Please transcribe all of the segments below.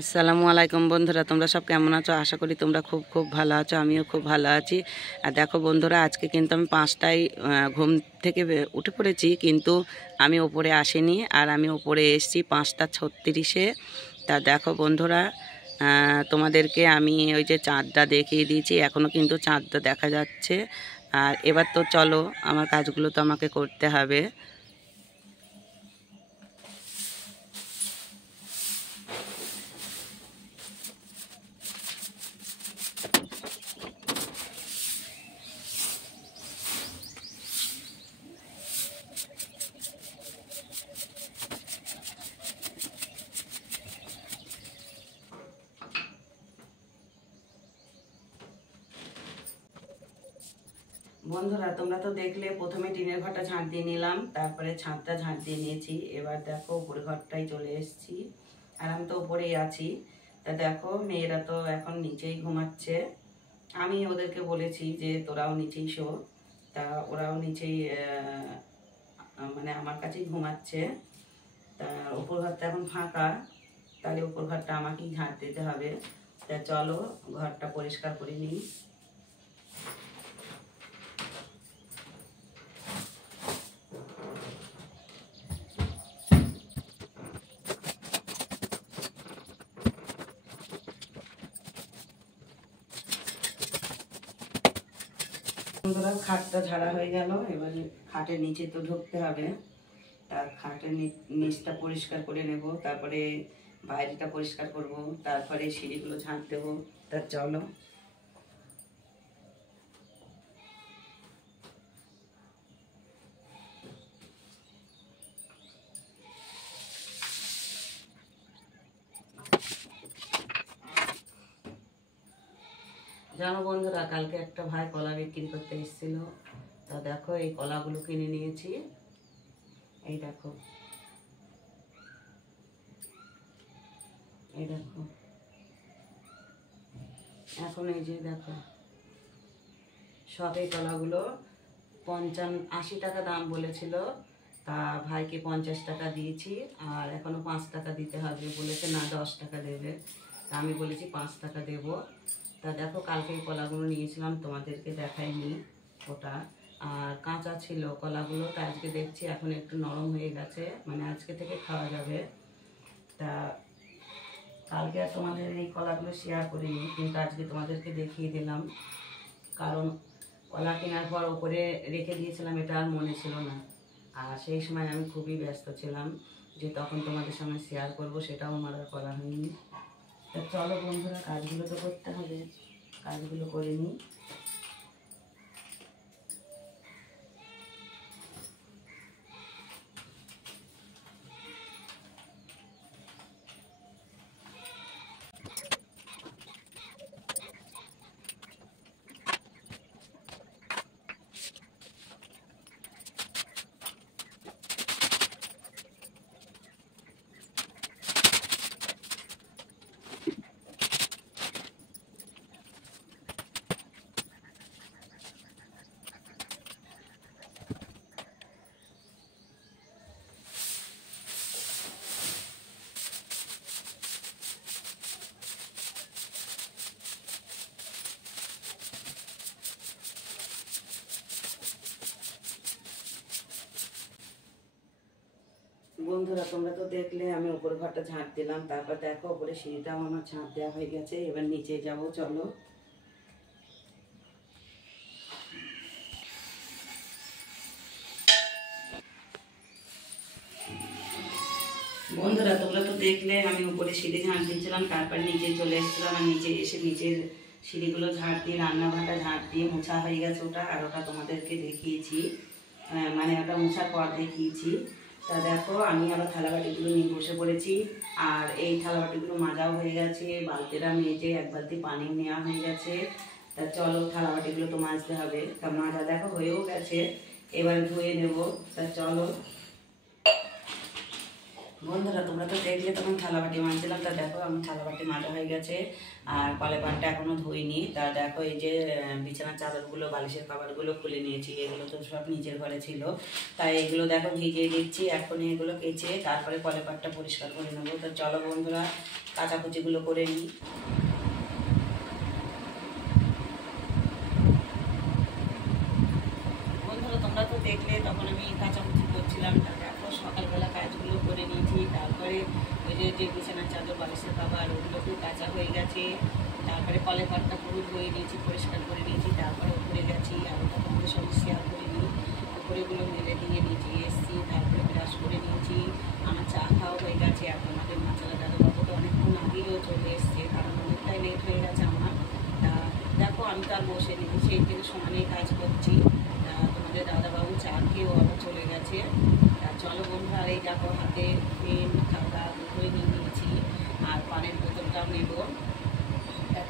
আসসালামু আলাইকুম বন্ধুরা, তোমরা সব কেমন আছো? আশা করি তোমরা খুব খুব ভালো আছো। আমিও খুব ভালো আছি। আর দেখো বন্ধুরা, আজকে কিন্তু আমি 5টায় ঘুম থেকে উঠে পড়েছি, কিন্তু আমি ওপরে আসিনি। আর আমি ওপরে এসেছি 5টা 36-এ। তা দেখো বন্ধুরা, তোমাদেরকে আমি ওই যে চাঁদটা দেখিয়ে দিয়েছি, এখনও কিন্তু চাঁদটা দেখা যাচ্ছে। আর এবার তো চলো, আমার কাজগুলো তো আমাকে করতে হবে। বন্ধুরা, তোমরা তো দেখলে প্রথমে টিনের ঘরটা ঝাঁট দিয়ে নিলাম, তারপরে ছাদটা ঝাঁট দিয়ে নিয়েছি। এবার দেখো উপরে ঘরটাই চলে এসেছি, আর আমি তো উপরেই আছি। তা দেখো, মেয়েরা তো এখন নিচেই ঘুমাচ্ছে। আমি ওদেরকে বলেছি যে তোরাও নিচেই শো। তা ওরাও নিচেই মানে আমার কাছেই ঘুমাচ্ছে। তা উপর ঘরটা এখন ফাঁকা, তাহলে উপর ঘরটা আমাকেই ঝাঁট দিতে হবে। তা চলো ঘরটা পরিষ্কার করে নিই। বন্ধুরা, খাটটা ঝাড়া হয়ে গেল, এবার খাটের নিচে তো ঢুকতে হবে। তার খাটের নিচটা পরিষ্কার করে নেব, তারপরে বাইরেটা পরিষ্কার করব, তারপরে সিঁড়িগুলো ঝাঁট দেবো। তা চলো। জানো বন্ধুরা, কালকে একটা ভাই কলা বিক্রি করতে এসেছিল। তা দেখো, এই কলাগুলো কিনে নিয়েছি। এই দেখো, এই দেখো, এখন এই যে দেখো, সব এই কলাগুলো 80 টাকা দাম বলেছিল। তা ভাইকে 50 টাকা দিয়েছি, আর এখনো 5 টাকা দিতে হবে বলেছে। না, 10 টাকা দেবে। তা আমি বলেছি 5 টাকা দেব। তা দেখো, কালকে এই কলাগুলো নিয়েছিলাম, তোমাদেরকে দেখাইনি ওটা। আর কাঁচা ছিল কলাগুলো, তা আজকে দেখছি এখন একটু নরম হয়ে গেছে, মানে আজকে থেকে খাওয়া যাবে। তা কালকে আর তোমাদের এই কলাগুলো শেয়ার করিনি, কিন্তু আজকে তোমাদেরকে দেখিয়ে দিলাম। কারণ কলা কেনার পর ওপরে রেখে দিয়েছিলাম, এটা আর মনে ছিল না। আর সেই সময় আমি খুবই ব্যস্ত ছিলাম, যে তখন তোমাদের সঙ্গে শেয়ার করব, সেটাও আমার আর করা হয়নি। তা চলো বন্ধুরা, কাজগুলো তো করতে হবে, কাজগুলো করে নিই। বন্ধুরা, তোমরা তো দেখলে আমি উপর ঘরটা ঝাঁট দিলাম, তারপর দেখো উপরে সিঁড়িটাও আমার ঝাঁট দেওয়া হয়ে গেছে। এবার নিচে যাব, চলো। বন্ধুরা, তোমরা তো দেখলে আমি উপরে সিঁড়ি ঝাঁট দিচ্ছিলাম, তারপর নিচে চলে এসেছিলাম। আর নিচে এসে নিচের সিঁড়িগুলো ঝাঁট দিয়ে, রান্নাঘরটা ঝাঁট দিয়ে মোছা হয়ে গেছে ওটা। আর ওটা তোমাদেরকে দেখিয়েছি, মানে ওটা মোছার পর দেখিয়েছি। তা দেখো, আমি আবার থালাবাটিগুলো নিয়ে বসে পড়েছি। আর এই থালাবাটিগুলো মাজাও হয়ে গেছে, বালতিটা মেজে 1 বালতি পানি নেওয়া হয়ে গেছে। তা চলো, থালাবাটিগুলো তো মাজতে হবে। তা মাজা দেখো হয়েও গেছে, এবার ধুয়ে নেব। তা চলো। বন্ধুরা তোমরা তো দেখলে তখন থালা বাটি মাজছিলাম, তা দেখো আমি থালা বাটি মাজা হয়ে গেছে আর কলে পানটা এখনো ধুইনি। তা দেখো এই যে বিছানার চাদরগুলো বালিশের খাবারগুলো খুলে নিয়েছি, এগুলো তো সব নিচের ঘরে ছিল, তাই এগুলো দেখো ভিজিয়ে দিচ্ছি। এখন এগুলো কেচে তারপরে কলে পাটটা পরিষ্কার করে নেবো। তো চলো বন্ধুরা কাচাকুচিগুলো করে নিই। বন্ধুরা তোমরা তো দেখলে তখন আমি কাচাকুচি করছিলাম, তা দেখো সকালবেলা কাজগুলো করে নিয়েছি। তারপরে ওই যে বিছানার চাদর বালিশের খাবার ওগুলোকেও কাঁচা হয়ে গেছে। তারপরে কলে পাটটা পুরো ধুয়ে নিয়েছি, পরিষ্কার করে নিয়েছি। তারপরে উপরে গেছি, আর ওটা তোমাদের সঙ্গে শেয়ার করে নিই। উপরেগুলো মেলে দিয়ে নিচে এসেছি, তারপরে ব্রাশ করে নিয়েছি। আমার চা খাওয়া হয়ে গেছে। আর তোমাদের মাছালা দাদাবাবু তো অনেকক্ষণ আগেও চলে এসছে, কারণ অনেকটাই লেট হয়ে গেছে আমার। তা দেখো আমি তো আর বসে নিই, সেই থেকে সমানেই কাজ করছি। তোমাদের দাদাবাবু চা খেয়েও আবার চলে গেছে। চলো বন্ধুরা, আর এই দেখো হাতে পেন খাতা দুটোই নিয়ে নিয়েছি, আর পানের বোতলটাও নেব।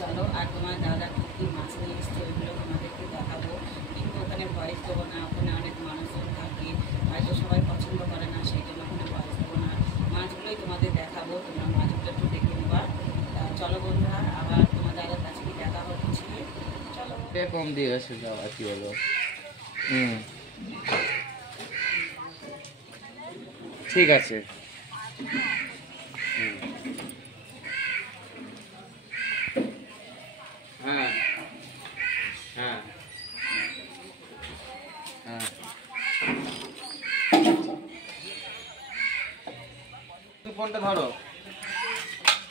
চলো, আর তোমার দাদা কী কী মাছ নিয়ে এসছে ওইগুলো তোমাদেরকে দেখাবো, কিন্তু ওখানে ভয়েস দেবো না, ওখানে অনেক মানুষজন থাকে, হয়তো সবাই পছন্দ করে না, সেই জন্য ওখানে ভয়েস দেবো না। মাছগুলোই তোমাদের দেখাবো, তোমরা মাছগুলো একটু দেখে নেবা। চলো বন্ধুরা, আবার তোমার দাদার কাছে কি দেখা হচ্ছে। চলো কম দিয়ে গেছে, আর কি বলবো। ঠিক আছে। হ্যাঁ হ্যাঁ হ্যাঁ, ফোনটা ধরো,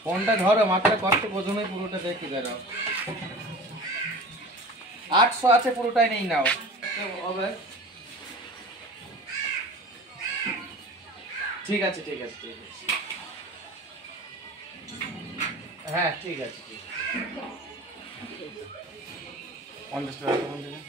ফোনটা ধরো, মাত্রা কষ্ট প্রথমেই পুরোটা দেখে বেরো। 800 আছে, পুরোটাই নেই নাও হবে। ঠিক আছে ঠিক আছে ঠিক আছে, হ্যাঁ ঠিক আছে ঠিক আছে। 50 টাকা কম দেবেন।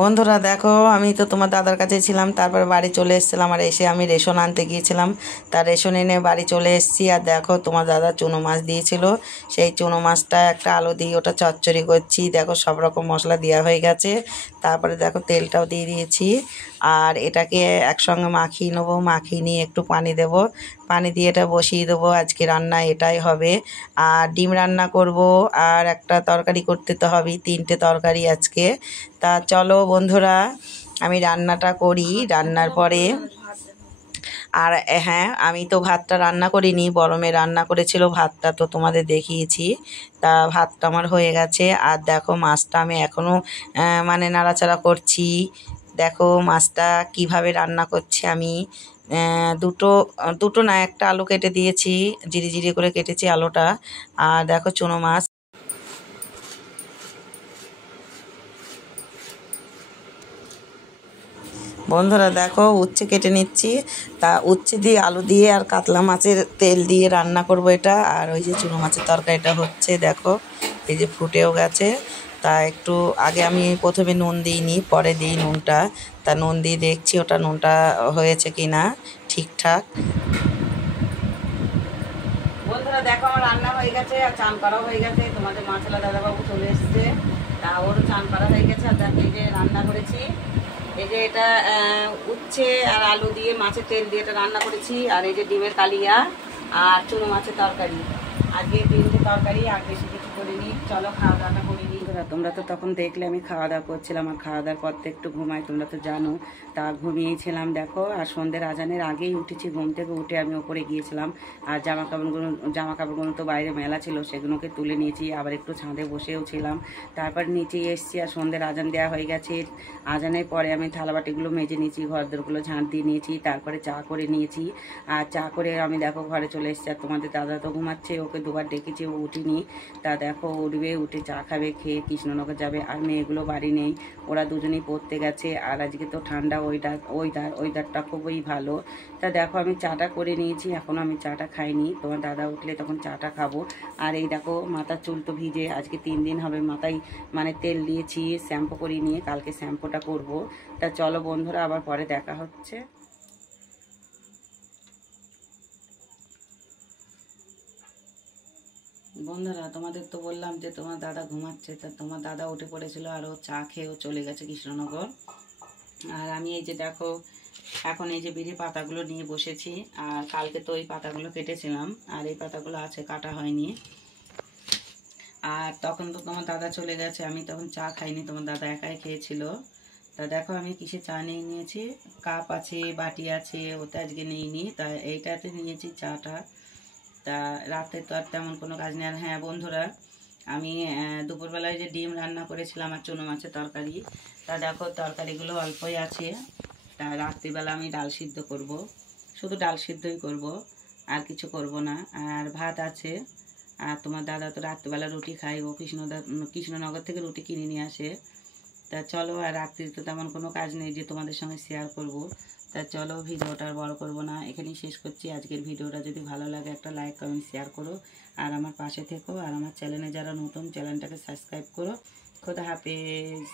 বন্ধুরা দেখো, আমি তো তোমার দাদার কাছে ছিলাম, তারপর বাড়ি চলে এসেছিলাম। আর এসে আমি রেশন আনতে গিয়েছিলাম, তার রেশন এনে বাড়ি চলে এসেছি। আর দেখো তোমার দাদা চুনো মাছ দিয়েছিল, সেই চুনো মাছটা একটা আলু দিয়ে ওটা চচ্চড়ি করছি। দেখো সব রকম মশলা দেওয়া হয়ে গেছে, তারপরে দেখো তেলটাও দিয়ে দিয়েছি। আর এটাকে একসঙ্গে মাখিয়ে নেবো, মাখিয়ে নিয়ে একটু পানি দেব, পানি দিয়ে এটা বসিয়ে দেবো। আজকে রান্না এটাই হবে। আর ডিম রান্না করব, আর একটা তরকারি করতে তো হবেই, 3টে তরকারি আজকে। তা চলো বন্ধুরা আমি রান্নাটা করি। রান্নার পরে আর হ্যাঁ, আমি তো ভাতটা রান্না করিনি, বরমে রান্না করেছিল, ভাতটা তো তোমাদের দেখিয়েছি। তা ভাতটা আমার হয়ে গেছে। আর দেখো মাছটা আমি এখনও মানে নাড়াচাড়া করছি। দেখো মাছটা কিভাবে রান্না করছি আমি। দুটো দুটো না, একটা আলু কেটে দিয়েছি, জিরি জিরি করে কেটেছি আলুটা। আর দেখো চুনো মাছ। বন্ধুরা দেখো উচ্ছে কেটে নিচ্ছি, তা উচ্ছে দিয়ে আলু দিয়ে আর কাতলা মাছের তেল দিয়ে রান্না করব এটা। আর ওই যে চুনো মাছের তরকারিটা হচ্ছে, দেখো এই যে ফুটেও গেছে। তা একটু আগে আমি প্রথমে নুন দিইনি, পরে দিই নুনটা। তা নুন দিয়ে দেখছি ওটা নুনটা হয়েছে কি না ঠিকঠাক। বন্ধুরা দেখো আমার রান্না হয়ে গেছে, আর চান করাও হয়ে গেছে। তোমাদের মাছলা দাদাবাবু চলে এসছে, তা ওরও চান করা হয়ে গেছে। আর দেখো এই যে রান্না করেছি, এই যে এটা উচ্ছে আর আলু দিয়ে মাছের তেল দিয়ে এটা রান্না করেছি। আর এই যে ডিমের কালিয়া আর চুনো মাছের তরকারি, আজকে 3টে তরকারি, আর বেশি কিছু করিনি। চলো খাওয়া দাওয়াটা করে নিই। তোমরা তো তখন দেখলে আমি খাওয়া দাওয়া করছিলাম, আর খাওয়া দাওয়ার পর তো একটু ঘুমাই, তোমরা তো জানো। তা ঘুমিয়েছিলাম দেখো। আর সন্ধ্যের আজানের আগেই উঠেছি, ঘুম থেকে উঠে আমি ওপরে গিয়েছিলাম। আর জামা কাপড়গুলো তো বাইরে মেলা ছিল, সেগুলোকে তুলে নিয়েছি। আবার একটু ছাদে বসেও ছিলাম, তারপর নিচে এসেছি। আর সন্ধ্যের আজান দেওয়া হয়ে গেছে। আজানের পরে আমি থালাবাটিগুলো মেজে নিয়েছি, ঘরদোরগুলো ঝাঁট দিয়ে নিয়েছি, তারপরে চা করে নিয়েছি। আর চা করে আমি দেখো ঘরে চলে এসেছি। আর তোমাদের দাদা তো ঘুমাচ্ছে, ওকে দুবার ডেকেছি, ও উঠিনি। তা দেখো উঠবে, উঠে চা খাবে, খেয়ে কৃষ্ণনগর যাবে। আর মেয়েগুলো বাড়ি নেই, ওরা দুজনেই পড়তে গেছে। আর আজকে তো ঠান্ডা ওয়েদারটা খুবই ভালো। তা দেখো আমি চাটা করে নিয়েছি, এখনও আমি চাটা খাইনি, তোমার দাদা উঠলে তখন চাটা খাবো। আর এই দেখো মাথার চুল তো ভিজে, আজকে 3 দিন হবে মাথায় মানে তেল দিয়েছি, শ্যাম্পু করিয়ে নিয়ে কালকে শ্যাম্পুটা করব। তা চলো বন্ধুরা আবার পরে দেখা হচ্ছে। বন্ধুরা, তোমাদের তো বললাম যে তোমার দাদা ঘুমাচ্ছে, তা তোমার দাদা উঠে পড়েছিল আর ও চা খেয়েও চলে গেছে কৃষ্ণনগর। আর আমি এই যে দেখো এখন এই যে বিড়ি পাতাগুলো নিয়ে বসেছি। আর কালকে তো ওই পাতাগুলো কেটেছিলাম, আর এই পাতাগুলো আছে, কাটা হয়নি। আর তখন তো তোমার দাদা চলে গেছে, আমি তখন চা খাইনি, তোমার দাদা একাই খেয়েছিল। তা দেখো আমি কিসে চা নিয়ে নিয়েছি, কাপ আছে, বাটি আছে, ওতে আজকে নিইনি, তা এইটাতে নিয়েছি চাটা। তা রাতে তো আর তেমন কোনো কাজ নেই। আর হ্যাঁ বন্ধুরা, আমি দুপুরবেলায় যে ডিম রান্না করেছিলাম আর চুনো মাছের তরকারি, তা দেখো তরকারিগুলো অল্পই আছে। তা রাত্রিবেলা আমি ডাল সিদ্ধ করব, শুধু ডাল সিদ্ধই করব, আর কিছু করব না। আর ভাত আছে। আর তোমার দাদা তো রাত্রিবেলা রুটি খায়, ও কৃষ্ণনগর থেকে রুটি কিনে নিয়ে আসে। তা চলো, আর রাত্রিতে তো তেমন কোনো কাজ নেই যে তোমাদের সঙ্গে শেয়ার করব। তা চলো, ভিডিওটা আর বড় করবো না, এখানেই শেষ করছি। আজকের ভিডিওটা যদি ভালো লাগে একটা লাইক কমেন্ট শেয়ার করো, আর আমার পাশে থেকো। আর আমার চ্যানেলে যারা নতুন, চ্যানেলটাকে সাবস্ক্রাইব করো। খোদা হাফেজ।